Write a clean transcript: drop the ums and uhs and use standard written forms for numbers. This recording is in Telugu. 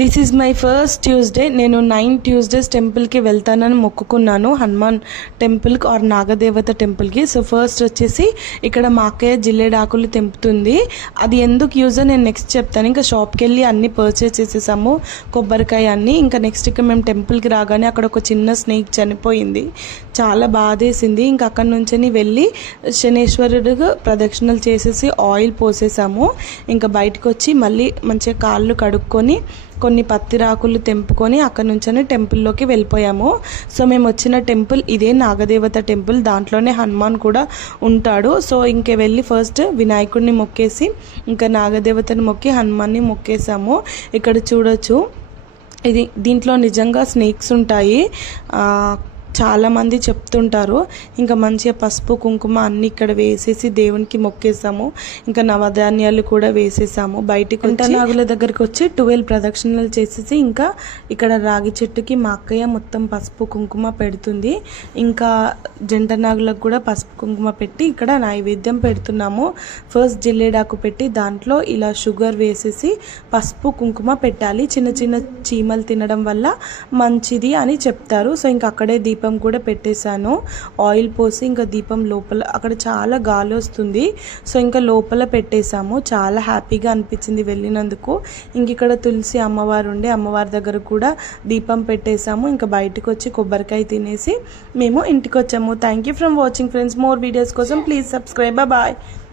This is my first Tuesday. నేను 9 ట్యూస్డేస్ టెంపుల్కి వెళ్తానని మొక్కుకున్నాను, హనుమాన్ టెంపుల్కి ఆర్ నాగదేవత టెంపుల్కి. సో ఫస్ట్ వచ్చేసి ఇక్కడ మా అక్కయ్య జిల్లేడాకులు తెంపుతుంది. అది ఎందుకు యూజ్ నేను నెక్స్ట్ చెప్తాను. ఇంకా షాప్కి వెళ్ళి అన్నీ పర్చేస్ చేసేసాము, కొబ్బరికాయ అన్నీ. ఇంకా నెక్స్ట్ ఇక్కడ మేము టెంపుల్కి రాగానే అక్కడ ఒక చిన్న స్నేక్ చనిపోయింది, చాలా బాధేసింది. ఇంకా అక్కడి నుంచి వెళ్ళి శనేశ్వరుడు ప్రదక్షిణలు చేసేసి ఆయిల్ పోసేసాము. ఇంకా బయటకు వచ్చి మళ్ళీ మంచిగా కాళ్ళు కడుక్కొని కొన్ని పత్తిరాకులు తెంపుకొని అక్కడ నుంచే టెంపుల్లోకి వెళ్ళిపోయాము. సో మేము వచ్చిన టెంపుల్ ఇదే నాగదేవత టెంపుల్, దాంట్లోనే హనుమాన్ కూడా ఉంటాడు. సో ఇంక వెళ్ళి ఫస్ట్ వినాయకుడిని మొక్కేసి ఇంకా నాగదేవతని మొక్కి హనుమాన్ని మొక్కేసాము. ఇక్కడ చూడొచ్చు, దీంట్లో నిజంగా స్నేక్స్ ఉంటాయి, చాలామంది చెప్తుంటారు. ఇంకా మంచిగా పసుపు కుంకుమ అన్నీ ఇక్కడ వేసేసి దేవునికి మొక్కేసాము. ఇంకా నవధాన్యాలు కూడా వేసేసాము. బయటికి నాగుల దగ్గరికి వచ్చి 12 ప్రదక్షిణలు చేసేసి ఇంకా ఇక్కడ రాగి చెట్టుకి మా అక్కయ్య మొత్తం పసుపు కుంకుమ పెడుతుంది. ఇంకా జంట నాగులకు కూడా పసుపు కుంకుమ పెట్టి ఇక్కడ నైవేద్యం పెడుతున్నాము. ఫస్ట్ జిల్లేడాకు పెట్టి దాంట్లో ఇలా షుగర్ వేసేసి పసుపు కుంకుమ పెట్టాలి. చిన్న చిన్న చీమలు తినడం వల్ల మంచిది అని చెప్తారు. సో ఇంకా అక్కడే దీపం కూడా పెట్టేశాను, ఆయిల్ పోసి. ఇంకా దీపం లోపల అక్కడ చాలా గాలి వస్తుంది, సో ఇంకా లోపల పెట్టేశాము. చాలా హ్యాపీగా అనిపించింది వెళ్ళినందుకు. ఇంక ఇక్కడ తులసి అమ్మవారు ఉండే, అమ్మవారి దగ్గర కూడా దీపం పెట్టేశాము. ఇంకా బయటకు వచ్చి కొబ్బరికాయ తినేసి మేము ఇంటికి వచ్చాము. Thank you from watching friends. More videos కోసం ప్లీజ్ సబ్స్క్రైబ్. బాయ్.